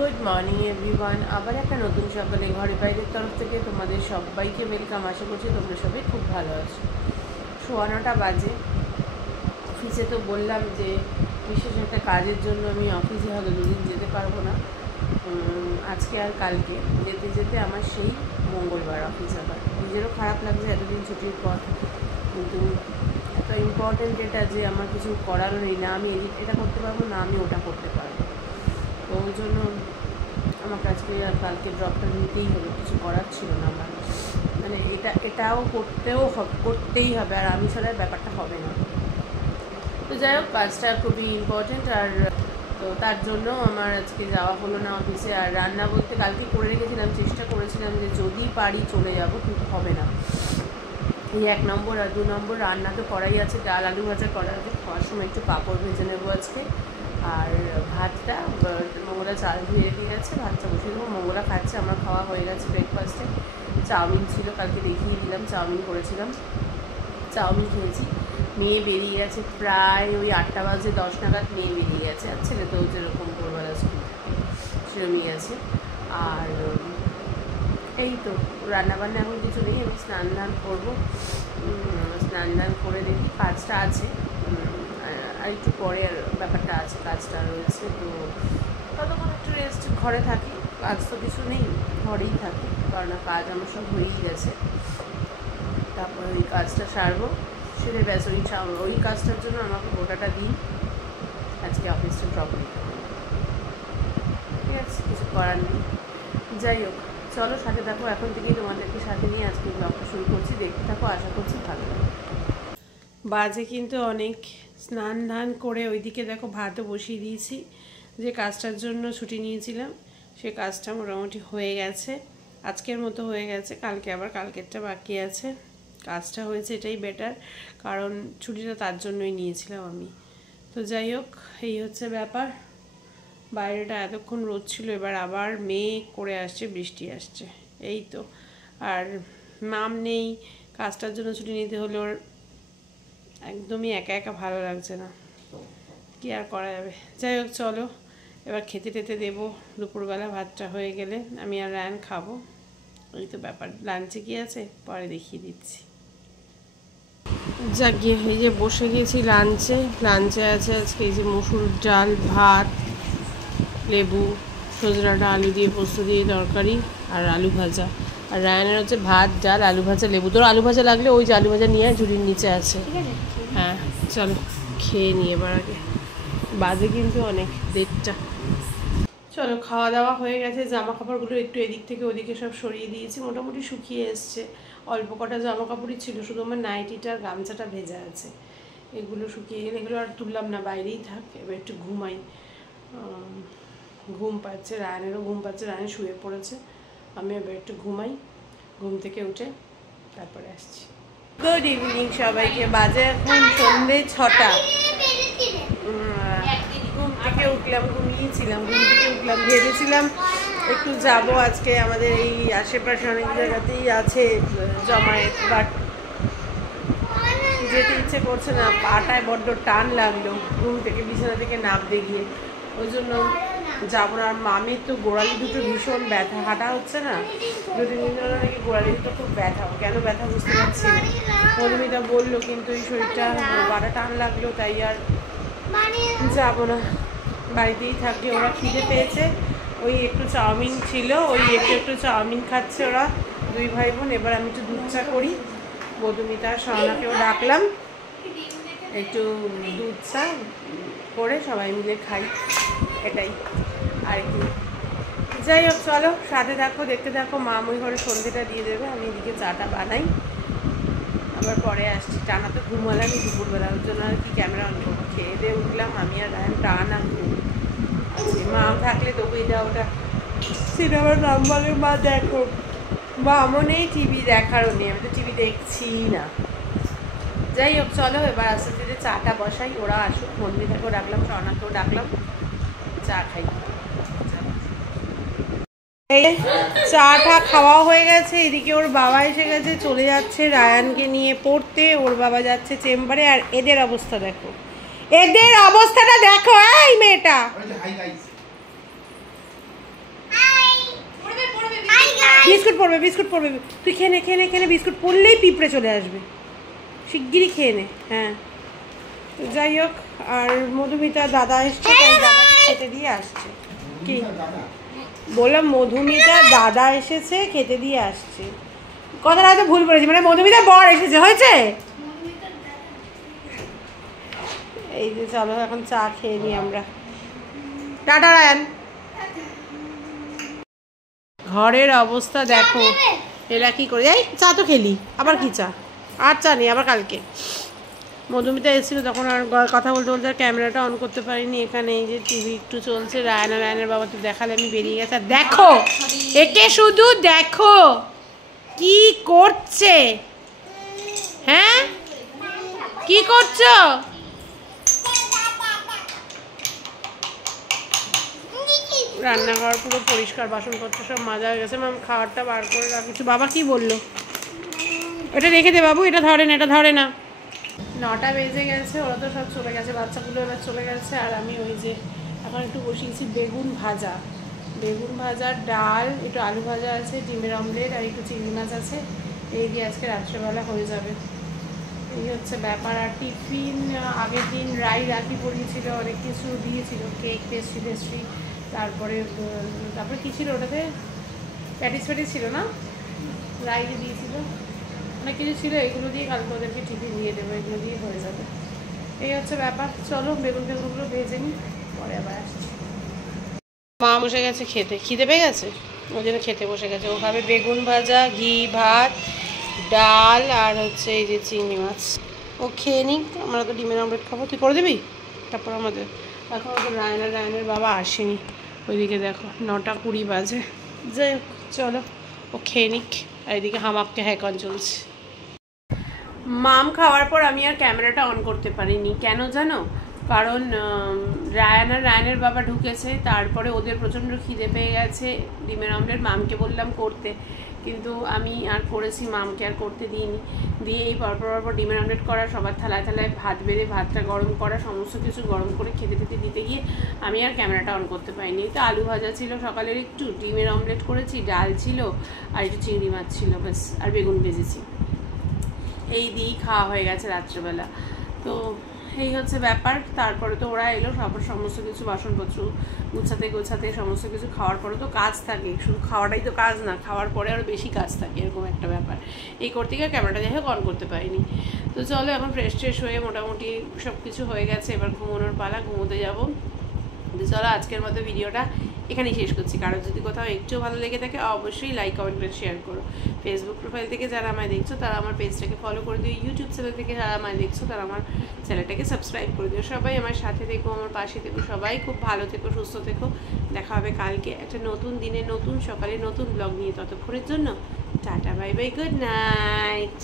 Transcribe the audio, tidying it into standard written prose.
Good morning everyone. আবার একটা নতুন সকালে ঘরে বাইরের তরফ থেকে তোমাদের সবাইকে ওয়েলকাম। আশা করছি তোমরা সবাই খুব ভালো আছো। 9:15 বাজে। অফিসে তো বললাম যে বিশেষ একটা কাজের জন্য আমি অফিসে হয়তো দুদিন যেতে পারবো না, আজকে আর কালকে। যেতে যেতে আমার সেই মঙ্গলবার অফিস। আবার নিজেরও খারাপ লাগছে এতদিন ছুটির পর, কিন্তু এত ইম্পর্টেন্ট এটা যে আমার কিছু করারও নেই, না আমি এটা করতে পারবো না আমি ওটা করতে পারবো। তো ওই জন্য আমাকে আজকে আর কালকে ড্রপটা নিতেই হলো, কিছু করার ছিল না আমার। মানে এটাও করতেই হবে, আর আমি ছাড়া ব্যাপারটা হবে না। তো যাই হোক, কাজটা খুবই ইম্পর্টেন্ট, আর তো তার জন্য আমার আজকে যাওয়া হলো না অফিসে। আর রান্না বলতে কালকে করে রেখেছিলাম, চেষ্টা করেছিলাম যে যদি পারি চলে যাব, কিন্তু হবে না। এই 1 নম্বর আর 2 নম্বর রান্না তো করাই আছে, ডাল আলু ভাজা করা আছে, খাওয়ার সময় একটু পাঁপড় ভেজে নেবো আজকে। আর ভাতটা মঙ্গলা চাল ধুয়ে রেখে গেছে, ভাতটা বসিয়ে দেবো। মঙ্গলা খাচ্ছে, আমার খাওয়া হয়ে গেছে। ব্রেকফাস্টে চাউমিন ছিল, কালকে দেখিয়ে দিলাম চাউমিন করেছিলাম, চাউমিন খেয়েছি। মেয়ে বেরিয়ে গেছে প্রায় ওই 8টা বাজে 10 নাগাদ মেয়ে বেরিয়ে গেছে। আর ছেলে তো যেরকম ভোরবেলা স্কুল সেরকমই গেছে। আর এই তো রান্নাবান্না এখন কিছু নেই, আমি স্নান ধান করবো। স্নান ধান করে দেখি, কাজটা আছে আর একটু পরে আর ব্যাপারটা আছে, কাজটা রয়েছে। তো ততক্ষণ একটু রেস্ট, ঘরে থাকি, কাজ তো কিছু নেই, ঘরেই থাকি, কারণ কাজ আমার সব হয়েই গেছে। তারপরে ওই কাজটা সারবো, সেটা ব্যাস। ওই কাজটার জন্য আমাকে গোটাটা দিন আজকে অফিসটা ড্রপ নিতে হবে, ঠিক আছে, কিছু করার নেই। যাই হোক, চলো সাথে থাকো, এখন থেকেই তোমাদেরকে সাথে নিয়ে আজকে ব্লগটা শুরু করছি, দেখতে থাকো, আশা করছি ভালো লাগে। বাজে কিন্তু অনেক। স্নান ধান করে ওইদিকে দেখো ভাতও বসিয়ে দিয়েছি, যে কাজটার জন্য ছুটি নিয়েছিলাম সে কাজটা মোটামুটি হয়ে গেছে, আজকের মতো হয়ে গেছে। কালকে আবার কালকেরটা বাকি আছে। কাজটা হয়েছে এটাই বেটার, কারণ ছুটিটা তার জন্যই নিয়েছিলাম আমি। তো যাই হোক, এই হচ্ছে ব্যাপার। বাইরেটা এতক্ষণ রোদ ছিল, এবার আবার মেঘ করে আসছে, বৃষ্টি আসছে, এই তো। আর মাম নেই, কাজটার জন্য ছুটি নিতে হলে ওর একদমই একা একা ভালো লাগছে না, কি আর করা যাবে। যাই হোক, চলো এবার খেতে টেতে দেবো। দুপুরবেলা ভাতটা হয়ে গেলে আমি আর রায়ান খাবো, এই তো ব্যাপার। লাঞ্চে কি আছে পরে দেখিয়ে দিচ্ছি। যা গিয়ে এই যে বসে গেছি লাঞ্চে। লাঞ্চে আছে আজকে এই যে মসুর ডাল, ভাত, লেবু, সজনাটা আলু দিয়ে পোস্ত দিয়ে তরকারি, আর আলু ভাজা। আর রায়ানের হচ্ছে ভাত, ডাল, আলু ভাজা, লেবু। তোর আলু ভাজা লাগলে ওই যে আলু ভাজা নিয়ে ঝুড়ির নিচে আছে। হ্যাঁ চলো খেয়ে নিয়ে এবার আগে, বাজে কিন্তু অনেক 1:30। চলো, খাওয়া দাওয়া হয়ে গেছে। জামা কাপড়গুলো একটু এদিক থেকে ওদিকে সব সরিয়ে দিয়েছি, মোটামুটি শুকিয়ে এসছে। অল্প কটা জামা কাপড়ই ছিল, শুধু আমার নাইটিটা আর গামছাটা ভেজা আছে। এগুলো শুকিয়ে গেলে এগুলো আর তুললাম না, বাইরেই থাক। এবার একটু ঘুমাই, ঘুম পাচ্ছে, রায়ানেরও ঘুম পাচ্ছে, রায়ান শুয়ে পড়েছে, আমি এবার একটু ঘুমাই। ঘুম থেকে উঠে তারপরে আসছি। গুড ইভিনিং সবাইকে। বাজে এখন সন্ধ্যে 6টা। ঘুম থেকে উঠলাম, ঘুমিয়েছিলাম, ঘুম থেকে উঠলাম, ভেবেছিলাম একটু যাব আজকে, আমাদের এই আশেপাশে অনেক জায়গাতেই আছে জমায়েত, বাট যেতে ইচ্ছে করছে না, পাটায় বড্ড টান লাগলো ঘুম থেকে, বিছানা থেকে নামতে গিয়ে, ওই জন্য যাবো না। আর মামির তো গোড়ালি দুটো ভীষণ ব্যথা, হাঁটা হচ্ছে না 2-3 দিন ধরে, নাকি গোড়ালি দুটো খুব ব্যথা। কেন ব্যথা বুঝতে পারছি না, মধুমিতা বললো, কিন্তু এই শরীরটা বাড়া টান লাগলো, তাই আর যাবো না, বাড়িতেই থাকি। ওরা খিদে পেয়েছে, ওই একটু চাউমিন ছিল, ওই একটু চাউমিন খাচ্ছে ওরা 2 ভাই বোন। এবার আমি একটু দুধ চা করি, মধুমিতা আর স্বর্ণাকেও ডাকলাম, একটু দুধ চা করে সবাই মিলে খাই, এটাই আর কি। যাই হোক, চলো সাথে থাকো, দেখতে থাকো। মাম ওই ঘরে সন্ধ্যেটা দিয়ে দেবে, আমি এদিকে চাটা বানাই, আবার পরে আসছি। টানা তো ঘুমালাম দুপুরবেলা, ওর জন্য আর কি ক্যামেরা অন করবো। খেয়ে দিয়ে উঠলাম আমি আর রায়ান, টানা ঘুম আছে। মাম থাকলে তবু এটা ওটা সিনেমার নাম বলে, মা দেখো, বা আমও নেই, টিভি দেখারও নেই, আমি তো টিভি দেখছি না। যাই হোক, চলো এবার আস্তে আস্তে চাটা বসাই, ওরা আসুক। মন্দিরটাকেও ডাকলাম, স্বর্ণাকেও ডাকলাম, চা খাই। চাটা খাওয়া হয়ে গেছে, এদিকে ওর বাবা এসে গেছে, চলে যাচ্ছে রায়ানকে নিয়ে পড়তে, ওর বাবা যাচ্ছে চেম্বারে। আর এদের অবস্থা দেখো, এদের অবস্থাটা দেখো, এই মেয়েটা বিস্কুট পড়বে তুই খেয়ে নে বিস্কুট পড়লেই পিঁপড়ে চলে আসবে, শিগগিরই খেয়ে নে। হ্যাঁ তো যাই হোক, আর মধুমিতা দাদা এসছে, তাই দাদাকে খেতে দিয়ে আসছে। কি বললাম, মধুমিতা দাদা এসেছে, খেতে দিয়ে আসছে। কথাটা হয়তো ভুল বলেছি, মানে মধুমিতা বর এসেছে, হয়েছে। এই যে চলো এখন চা খেয়ে নিই আমরা। Tata Ryan. ঘরের অবস্থা দেখো, এরা কি করে। এই চা তো খেলি, আবার কি চা? আর চা নেই, আবার কালকে। মধুমিতা এসেছিলো তখন আর কথা বলতে বলতে আর ক্যামেরাটা অন করতে পারিনি। এখানে এই যে টিভি একটু চলছে, রায়ানের বাবা তো দেখালে আমি বেরিয়ে গেছে। আর দেখো একে, শুধু দেখো কি করছে। হ্যাঁ কি করছো? রান্নাঘর পুরো পরিষ্কার, বাসনপত্র সব মাজা হয়ে গেছে। মাম খাবারটা বার করে রাখিস। বাবা কি বললো? এটা রেখে দে বাবু, এটা ধরে না, এটা ধরে না। 9টা বেজে গেছে, ওরা তো সব চলে গেছে, বাচ্চাগুলো এবার চলে গেছে। আর আমি ওই যে এখন একটু বসিয়েছি বেগুন ভাজা, ডাল, একটু আলু ভাজা আছে, ডিমের অমলেট আর একটু চিংড়ি মাছ আছে। এই দিয়ে আজকে রাত্রেবেলা হয়ে যাবে। এই হচ্ছে ব্যাপার। আর টিফিন আগের দিন রাখি পড়িয়েছিল, অনেক কিছু দিয়েছিল, কেক, পেস্ট্রি, তারপরে কী ছিল ওটাতে, প্যাটিস ছিল না, রাইডে দিয়েছিল, অনেক কিছু ছিল। এগুলো দিয়ে কালকে ওদেরকে টিফিন দিয়ে দেবো, এগুলো দিয়ে হয়ে যাবে। এই হচ্ছে ব্যাপার। চলো বেগুনগুলো ভেজে নিই, পরে আবার আসছি। মা বসে গেছে খেতে, খিদে পেয়ে গেছে, ওই জন্য খেতে বসে গেছে। ও খাবে বেগুন ভাজা, ঘি ভাত, ডাল আর হচ্ছে এই যে চিংড়ি মাছ। ও খেয়ে নিক, আমরা তো ডিমের অমলেট খাবো। তুই করে দিবি? তারপর আমাদের এখন তো রায়নের বাবা আসেনি, ওইদিকে দেখো 9টা 20 বাজে। যাই হোক চলো, ও খেয়ে নিক। আর এদিকে হামাককে হ্যাকন চলছে। মাম খাওয়ার পর আমি আর ক্যামেরাটা অন করতে পারিনি। কেন জানো? কারণ রায়ানের বাবা ঢুকেছে, তারপরে ওদের প্রচণ্ড খিদে পেয়ে গেছে। ডিমের অমলেট মামকে বললাম করতে, কিন্তু আমি আর করেছি, মামকে আর করতে দিইনি। দিয়ে এই পরপর ডিমের অমলেট করা, সবার থালায় ভাত বেড়ে ভাতটা গরম করা, সমস্ত কিছু গরম করে খেতে দিতে গিয়ে আমি আর ক্যামেরাটা অন করতে পারিনি। তো আলু ভাজা ছিল সকালের, একটু ডিমের অমলেট করেছি, ডাল ছিল আর একটু চিংড়ি মাছ ছিল, ব্যাস। আর বেগুন ভেজেছি। এই দিয়েই খাওয়া হয়ে গেছে রাত্রেবেলা। তো এই হচ্ছে ব্যাপার। তারপরে তো ওরা এলো, তারপর সমস্ত কিছু বাসনপত্র গোছাতে সমস্ত কিছু খাওয়ার পরে তো কাজ থাকে, শুধু খাওয়াটাই তো কাজ না, খাওয়ার পরে আরও বেশি কাজ থাকে, এরকম একটা ব্যাপার। এই করতে গিয়ে ক্যামেরাটা যাই হোক অন করতে পারিনি। তো চলো এখন ফ্রেশ হয়ে মোটামুটি সব কিছু হয়ে গেছে, এবার ঘুমানোর পালা, ঘুমোতে যাবো। তো চলো আজকের মতো ভিডিওটা এখানেই শেষ করছি। কারো যদি কোথাও একটু ভালো লেগে থাকে অবশ্যই লাইক, কমেন্ট করে শেয়ার করো। ফেসবুক প্রোফাইল থেকে যারা আমায় দেখছো তারা আমার পেজটাকে ফলো করে দিও। ইউটিউব চ্যানেল থেকে যারা আমায় দেখছো তারা আমার চ্যানেলটাকে সাবস্ক্রাইব করে দিও। সবাই আমার সাথে থেকো, আমার পাশে থেকো, সবাই খুব ভালো থেকো, সুস্থ থেকো। দেখা হবে কালকে একটা নতুন দিনে, নতুন সকালে, নতুন ব্লগ নিয়ে। ততক্ষণের জন্য tata, bye bye, good night.